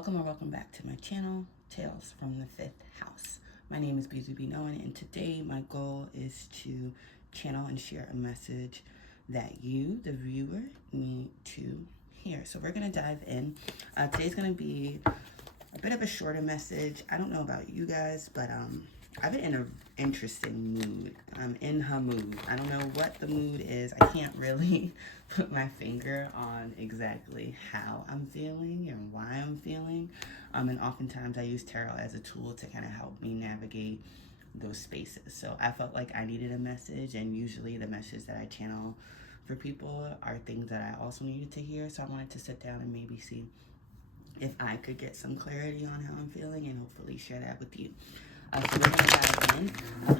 Welcome or welcome back to my channel, Tales from the Fifth House. My name is BZB Known, and today my goal is to channel and share a message that you, the viewer, need to hear. So we're going to dive in. Today's going to be a bit of a shorter message. I don't know about you guys, but I've been in an interesting mood. I'm in her mood. I don't know what the mood is. I can't really put my finger on exactly how I'm feeling and why I'm feeling. And oftentimes I use tarot as a tool to kind of help me navigate those spaces. So I felt like I needed a message, and usually the message that I channel for people are things that I also needed to hear. So I wanted to sit down and maybe see if I could get some clarity on how I'm feeling and hopefully share that with you. So we're going to dive in.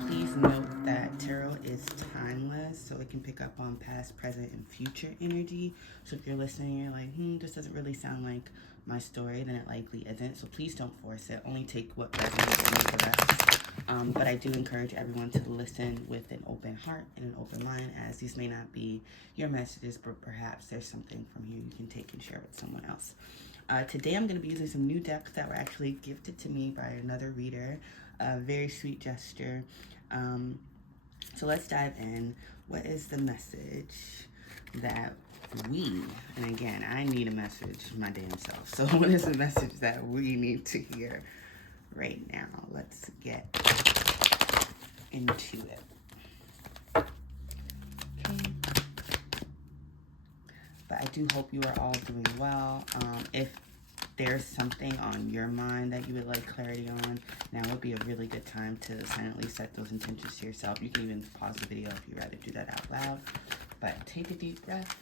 Please note that tarot is timeless, so it can pick up on past, present, and future energy. So if you're listening and you're like, this doesn't really sound like my story, then it likely isn't. So please don't force it. Only take what resonates and leave the rest. But I do encourage everyone to listen with an open heart and an open mind, as these may not be your messages, but perhaps there's something from here you can take and share with someone else. Today I'm going to be using some new decks that were actually gifted to me by another reader. A very sweet gesture. So let's dive in. What is the message that we, and again, I need a message my damn self. So what is the message that we need to hear right now? Let's get into it. Okay. But I do hope you are all doing well. If there's something on your mind that you would like clarity on, now would be a really good time to silently set those intentions to yourself. You can even pause the video if you'd rather do that out loud. But take a deep breath.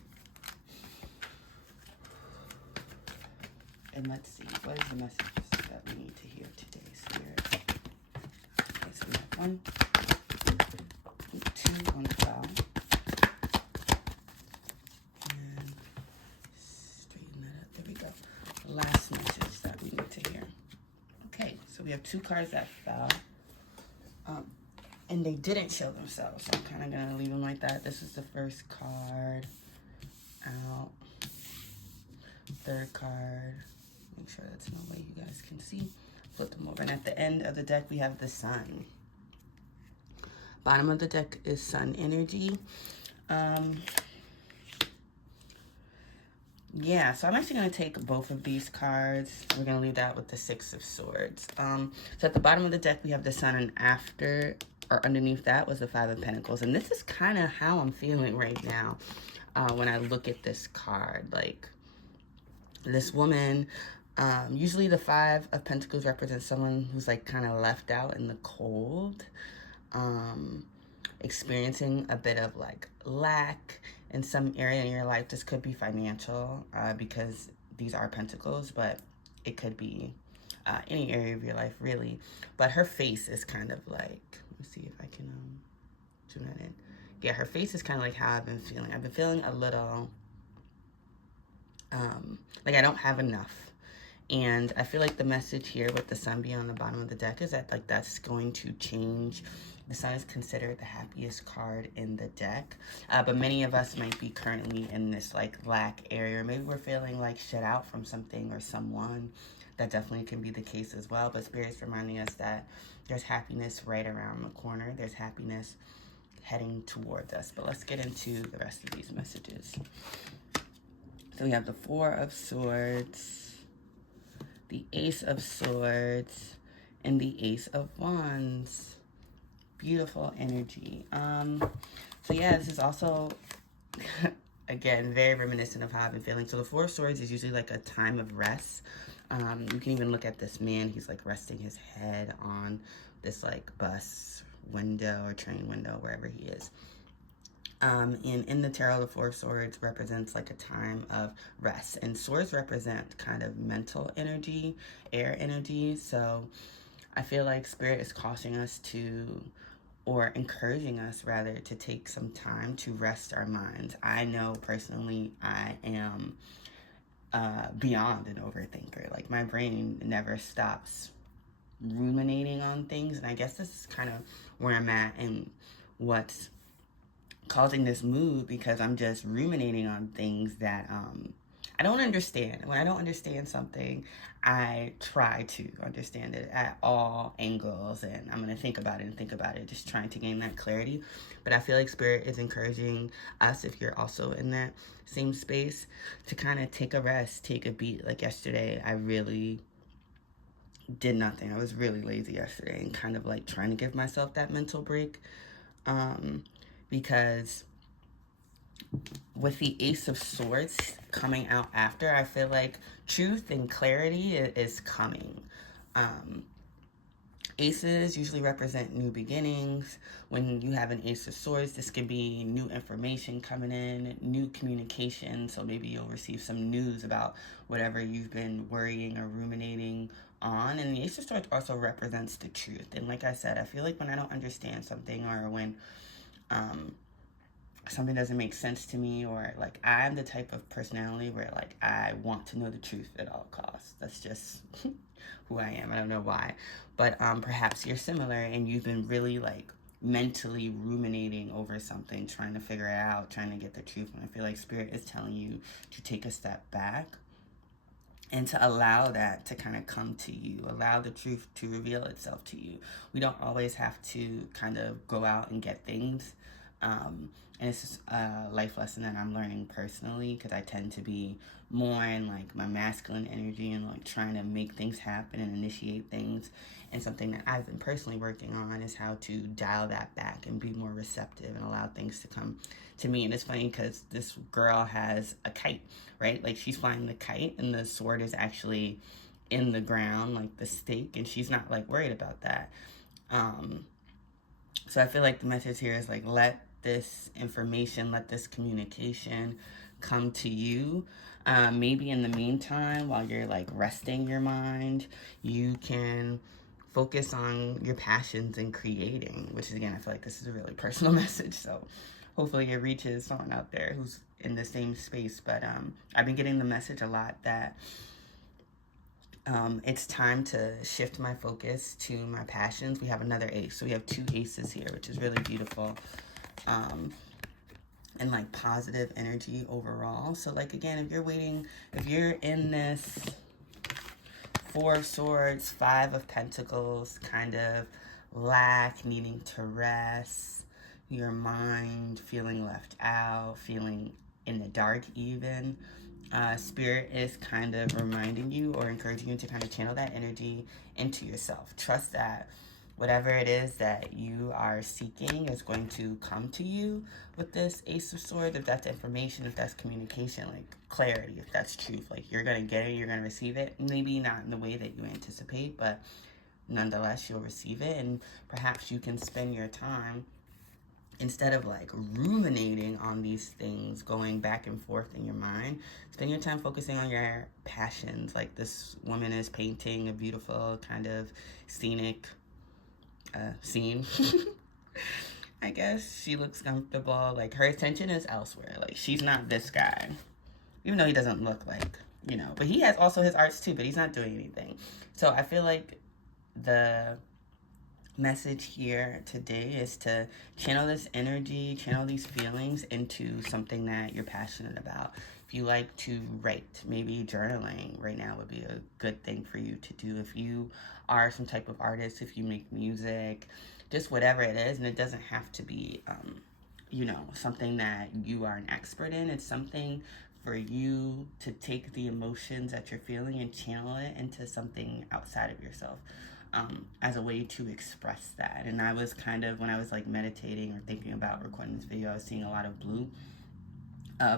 And let's see, what is the messages that we need to hear today, Spirit? Okay, so we have 1, 2, 1, 12. And straighten that up. There we go. Last message that we need to hear. Okay, so we have 2 cards that fell, and they didn't show themselves, so I'm kind of going to leave them like that. This is the first card out. Third card. Make sure that's no way you guys can see. Flip them over, and at the end of the deck we have the Sun. Bottom of the deck is Sun energy. Yeah, so I'm actually going to take both of these cards. We're going to leave that with the 6 of Swords. So at the bottom of the deck, we have the Sun, and after, or underneath that, was the 5 of Pentacles. And this is kind of how I'm feeling right now when I look at this card. Like, this woman, usually the 5 of Pentacles represents someone who's, like, kind of left out in the cold, experiencing a bit of, like, lack in some area in your life. This could be financial, because these are pentacles, but it could be any area of your life, really. But her face is kind of like, let me see if I can zoom that in. Yeah, her face is kind of like how I've been feeling. I've been feeling a little, like I don't have enough. And I feel like the message here with the Sun being on the bottom of the deck is that, like, that's going to change. The Sun is considered the happiest card in the deck. But many of us might be currently in this, like, lack area. Maybe we're feeling, like, shut out from something or someone. That definitely can be the case as well. But Spirit's reminding us that there's happiness right around the corner. There's happiness heading towards us. But let's get into the rest of these messages. So we have the 4 of Swords, the Ace of Swords, and the Ace of Wands. Beautiful energy. So yeah, this is also, again, very reminiscent of how I've been feeling. So the 4 of Swords is usually like a time of rest. You can even look at this man. He's like resting his head on this like bus window or train window, wherever he is. And in the tarot, the 4 of Swords represents like a time of rest. And swords represent kind of mental energy, air energy. So I feel like Spirit is cautioning us to, or encouraging us rather, to take some time to rest our minds. I know personally I am beyond an overthinker. Like, my brain never stops ruminating on things. And I guess this is kind of where I'm at and what's causing this mood, because I'm just ruminating on things that I don't understand. When I don't understand something, I try to understand it at all angles, and I'm going to think about it and think about it, just trying to gain that clarity. But I feel like Spirit is encouraging us, if you're also in that same space, to kind of take a rest, take a beat. Like yesterday, I really did nothing. I was really lazy yesterday and kind of like trying to give myself that mental break, because with the Ace of Swords coming out after, I feel like truth and clarity is coming. Aces usually represent new beginnings. When you have an Ace of Swords, this can be new information coming in, new communication. So maybe you'll receive some news about whatever you've been worrying or ruminating on. And the Ace of Swords also represents the truth. And like I said, I feel like when I don't understand something, or when something doesn't make sense to me, or like I'm the type of personality where like I want to know the truth at all costs. That's just who I am. I don't know why, but perhaps you're similar and you've been really like mentally ruminating over something, trying to figure it out, trying to get the truth. And I feel like Spirit is telling you to take a step back and to allow that to kind of come to you, allow the truth to reveal itself to you. We don't always have to kind of go out and get things. And it's just a life lesson that I'm learning personally, because I tend to be more in like my masculine energy and like trying to make things happen and initiate things. And something that I've been personally working on is how to dial that back and be more receptive and allow things to come to me. And it's funny because this girl has a kite, right? Like she's flying the kite and the sword is actually in the ground, like the stake, and she's not like worried about that. So I feel like the message here is like, let this information, let this communication come to you. Maybe in the meantime, while you're like resting your mind, you can focus on your passions and creating, which is, again, I feel like this is a really personal message. So hopefully it reaches someone out there who's in the same space. But I've been getting the message a lot that it's time to shift my focus to my passions. We have another ace. So we have two aces here, which is really beautiful. And like positive energy overall. So like, again, if you're in this Four of Swords, Five of Pentacles, kind of lack, needing to rest, your mind feeling left out, feeling in the dark even, Spirit is kind of reminding you or encouraging you to kind of channel that energy into yourself. Trust that whatever it is that you are seeking is going to come to you with this Ace of Swords. If that's information, if that's communication, like clarity, if that's truth, like you're going to get it, you're going to receive it. Maybe not in the way that you anticipate, but nonetheless, you'll receive it. And perhaps you can spend your time, instead of like ruminating on these things, going back and forth in your mind, spend your time focusing on your passions. Like this woman is painting a beautiful kind of scenic scene. I guess she looks comfortable. Like her attention is elsewhere. Like she's not this guy, even though he doesn't look like, but he has also his arts too, but he's not doing anything. So I feel like the message here today is to channel this energy, channel these feelings into something that you're passionate about. If you like to write, maybe journaling right now would be a good thing for you to do. If you are some type of artist, if you make music, just whatever it is, and it doesn't have to be, something that you are an expert in. It's something for you to take the emotions that you're feeling and channel it into something outside of yourself. As a way to express that. And I was kind of, when I was like meditating or thinking about recording this video, I was seeing a lot of blue.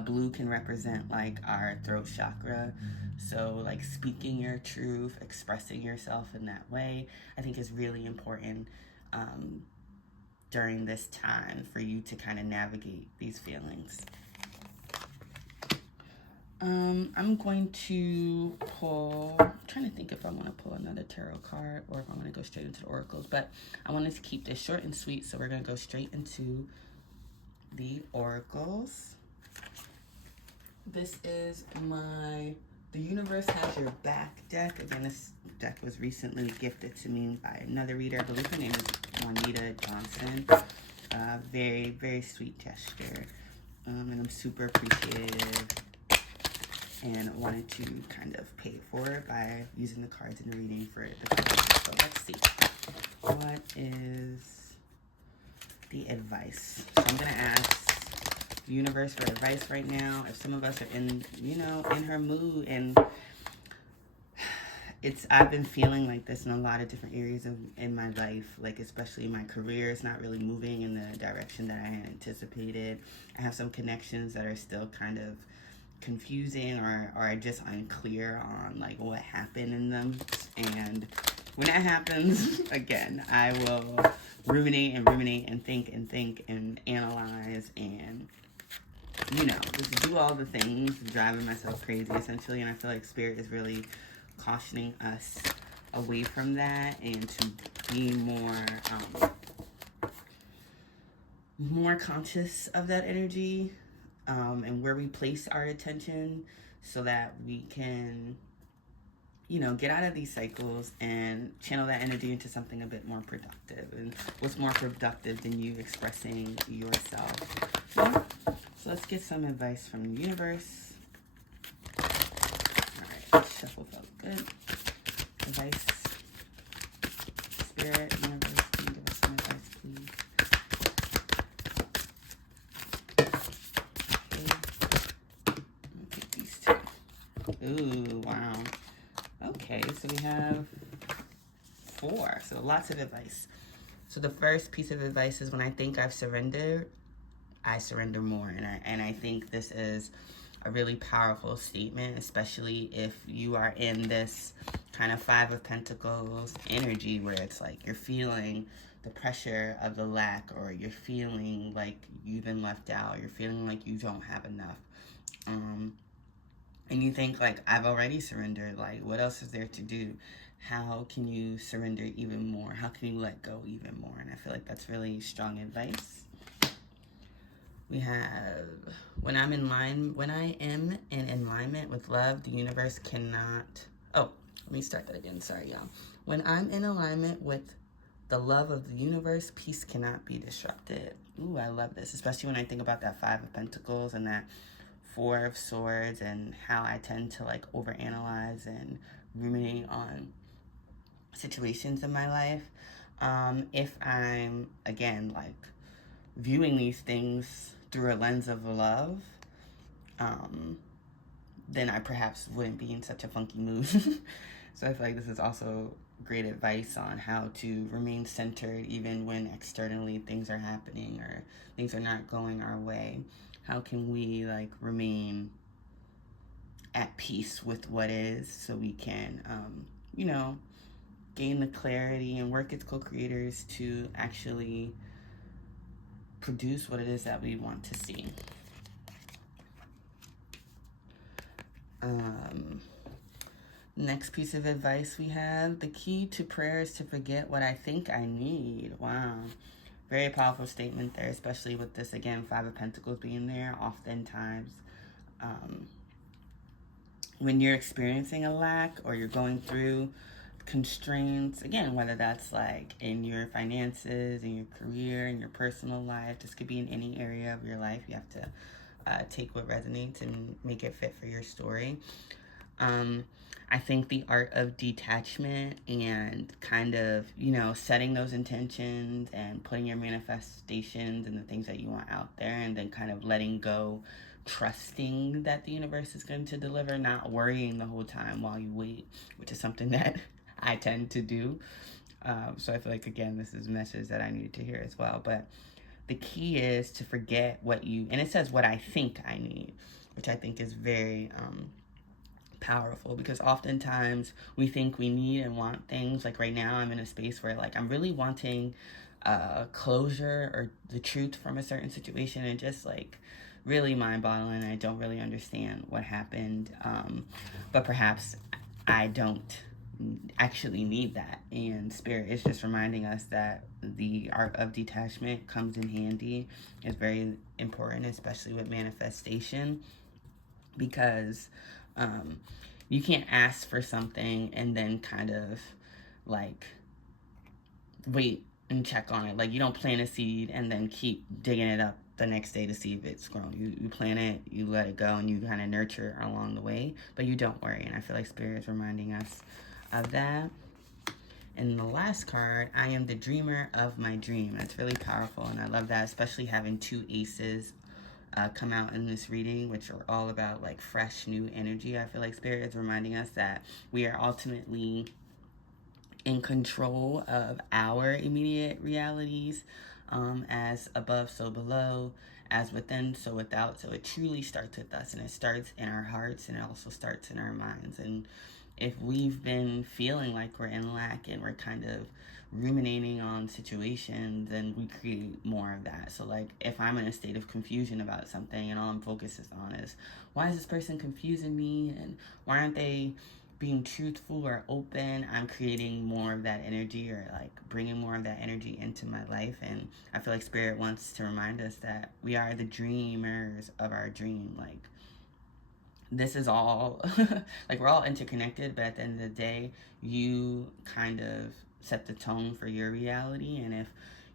Blue can represent like our throat chakra. So like speaking your truth, expressing yourself in that way, I think is really important during this time for you to kind of navigate these feelings. I'm going to pull, I'm trying to think if I want to pull another tarot card or if I want to go straight into the oracles, but I wanted to keep this short and sweet, so we're going to go straight into the oracles. This is The Universe Has Your Back deck. Again, this deck was recently gifted to me by another reader. I believe her name is Juanita Johnson. Very, very sweet gesture. And I'm super appreciative and wanted to kind of pay it forward by using the cards in the reading for the cards. So let's see. What is the advice? So I'm going to ask the universe for advice right now. If some of us are in, in her mood, and I've been feeling like this in a lot of different areas in my life, like especially my career is not really moving in the direction that I had anticipated. I have some connections that are still kind of confusing or are just unclear on like what happened in them. And when that happens, again, I will ruminate and think and analyze and just do all the things, driving myself crazy essentially. And I feel like Spirit is really cautioning us away from that and to be more conscious of that energy, and where we place our attention, so that we can get out of these cycles and channel that energy into something a bit more productive. And what's more productive than you expressing yourself? So let's get some advice from the universe. All right, shuffle felt good. Advice, Spirit, universe, can you give us some advice, please? Okay, I'll take these two. Ooh, wow. Okay, so we have 4, so lots of advice. So the first piece of advice is, when I think I've surrendered, I surrender more. And I think this is a really powerful statement, especially if you are in this kind of 5 of Pentacles energy where it's like you're feeling the pressure of the lack, or you're feeling like you've been left out, you're feeling like you don't have enough. And you think like, I've already surrendered, like what else is there to do? How can you surrender even more? How can you let go even more? And I feel like that's really strong advice. We have, when I am in alignment with love, the universe cannot, let me start that again, sorry y'all. When I'm in alignment with the love of the universe, peace cannot be disrupted. Ooh, I love this, especially when I think about that 5 of Pentacles and that 4 of Swords, and how I tend to like overanalyze and ruminate on situations in my life. If I'm, again, like viewing these things through a lens of love, then I perhaps wouldn't be in such a funky mood. So I feel like this is also great advice on how to remain centered even when externally things are happening or things are not going our way. How can we like remain at peace with what is, so we can, gain the clarity and work as co-creators to actually produce what it is that we want to see. Next piece of advice we have, the key to prayer is to forget what I think I need. Wow. Very powerful statement there, especially with this, again, 5 of Pentacles being there. Oftentimes, when you're experiencing a lack or you're going through constraints, again, whether that's like in your finances, in your career, in your personal life, this could be in any area of your life. You have to take what resonates and make it fit for your story. I think the art of detachment and kind of, setting those intentions and putting your manifestations and the things that you want out there, and then kind of letting go, trusting that the universe is going to deliver, not worrying the whole time while you wait, which is something that I tend to do. So I feel like, again, this is a message that I needed to hear as well. But the key is to forget and it says what I think I need, which I think is very powerful, because oftentimes we think we need and want things. Like right now I'm in a space where like I'm really wanting closure or the truth from a certain situation, and just like really mind-boggling. I don't really understand what happened, but perhaps I don't actually need that, and Spirit is just reminding us that the art of detachment comes in handy. It's very important, especially with manifestation, because you can't ask for something and then kind of like wait and check on it. Like you don't plant a seed and then keep digging it up the next day to see if it's grown. You plant it, you let it go, and you kind of nurture it along the way, but you don't worry. And I feel like Spirit is reminding us of that. And the last card, I am the dreamer of my dream. That's really powerful, and I love that, especially having two aces come out in this reading, which are all about like fresh new energy. I feel like Spirit is reminding us that we are ultimately in control of our immediate realities, as above so below, as within so without. So it truly starts with us, and it starts in our hearts, and it also starts in our minds. And if we've been feeling like we're in lack and we're kind of ruminating on situations, then we create more of that. So like if I'm in a state of confusion about something and all I'm focused on is, why is this person confusing me, and why aren't they being truthful or open, I'm creating more of that energy, or like bringing more of that energy into my life. And I feel like Spirit wants to remind us that we are the dreamers of our dream. Like this is all like we're all interconnected, but at the end of the day, you kind of set the tone for your reality. And if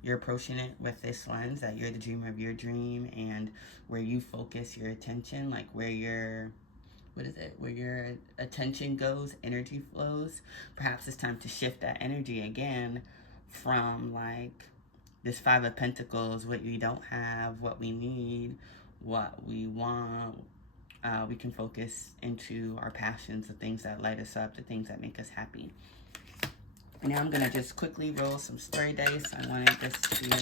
you're approaching it with this lens that you're the dreamer of your dream, and where you focus your attention, like where your attention goes, energy flows. Perhaps it's time to shift that energy again from like this Five of Pentacles, what we don't have, what we need, what we want. We can focus into our passions, the things that light us up, the things that make us happy. And now I'm going to just quickly roll some story dice. I wanted this to be a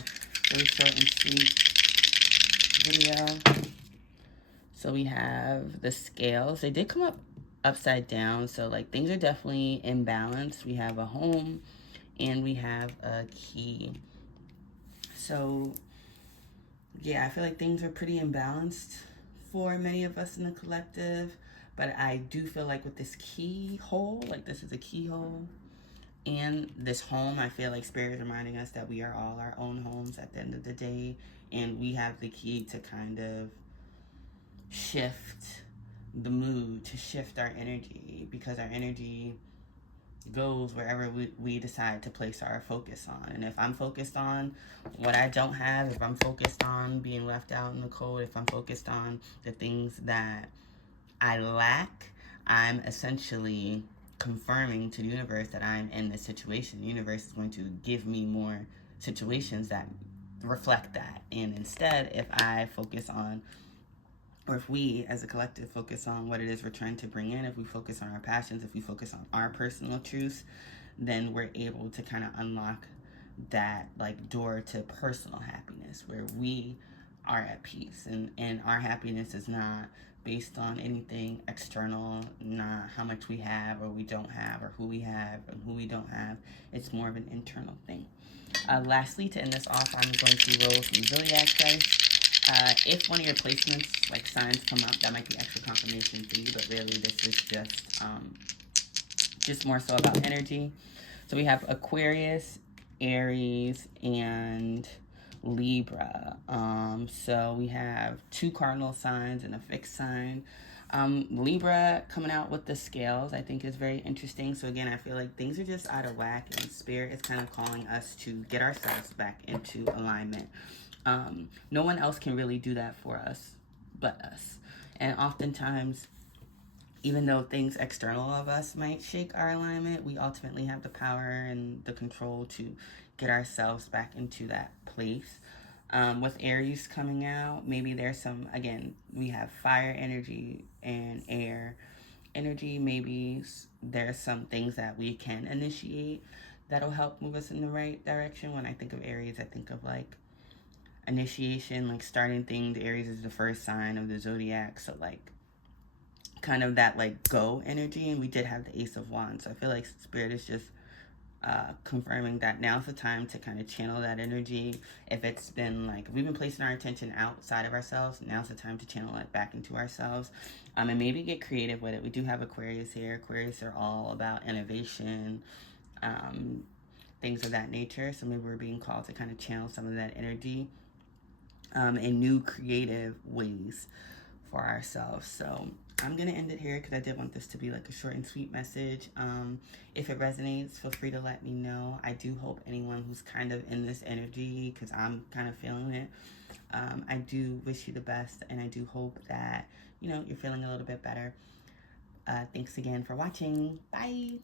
really short and sweet video. So we have the scales. They did come up upside down, so like things are definitely imbalanced. We have a home and we have a key. So yeah, I feel like things are pretty imbalanced for many of us in the collective, but I do feel like with this keyhole, like this is a keyhole, and this home, I feel like Spirit is reminding us that we are all our own homes at the end of the day, and we have the key to kind of shift the mood, to shift our energy, because our energy goes wherever we decide to place our focus on. And if I'm focused on what I don't have, if I'm focused on being left out in the cold, if I'm focused on the things that I lack, I'm essentially confirming to the universe that I'm in this situation. The universe is going to give me more situations that reflect that. And instead, if I focus on, or if we as a collective focus on what it is we're trying to bring in, if we focus on our passions, if we focus on our personal truths, then we're able to kind of unlock that like door to personal happiness, where we are at peace, and our happiness is not based on anything external, not how much we have or we don't have, or who we have and who we don't have. It's more of an internal thing. Lastly, to end this off, I'm going to roll some zodiac dice. If one of your placements, like signs, come up, that might be extra confirmation for you, but really this is just more so about energy. So we have Aquarius, Aries, and Libra. So we have two cardinal signs and a fixed sign. Libra coming out with the scales, I think, is very interesting. So again, I feel like things are just out of whack, and Spirit is kind of calling us to get ourselves back into alignment. No one else can really do that for us but us. And oftentimes, even though things external of us might shake our alignment, we ultimately have the power and the control to get ourselves back into that place. With Aries coming out, maybe there's some, again, we have fire energy and air energy. Maybe there's some things that we can initiate that'll help move us in the right direction. When I think of Aries, I think of like initiation, like starting things. Aries is the first sign of the zodiac, so like kind of that like go energy. And we did have the Ace of Wands, so I feel like Spirit is just confirming that now's the time to kind of channel that energy. If it's been like, if we've been placing our attention outside of ourselves, now's the time to channel it back into ourselves, and maybe get creative with it. We do have Aquarius here. Aquarius are all about innovation, things of that nature, so maybe we're being called to kind of channel some of that energy in new creative ways for ourselves. So I'm going to end it here because I did want this to be like a short and sweet message. If it resonates, feel free to let me know. I do hope anyone who's kind of in this energy, because I'm kind of feeling it, I do wish you the best, and I do hope that, you know, you're feeling a little bit better. Thanks again for watching. Bye.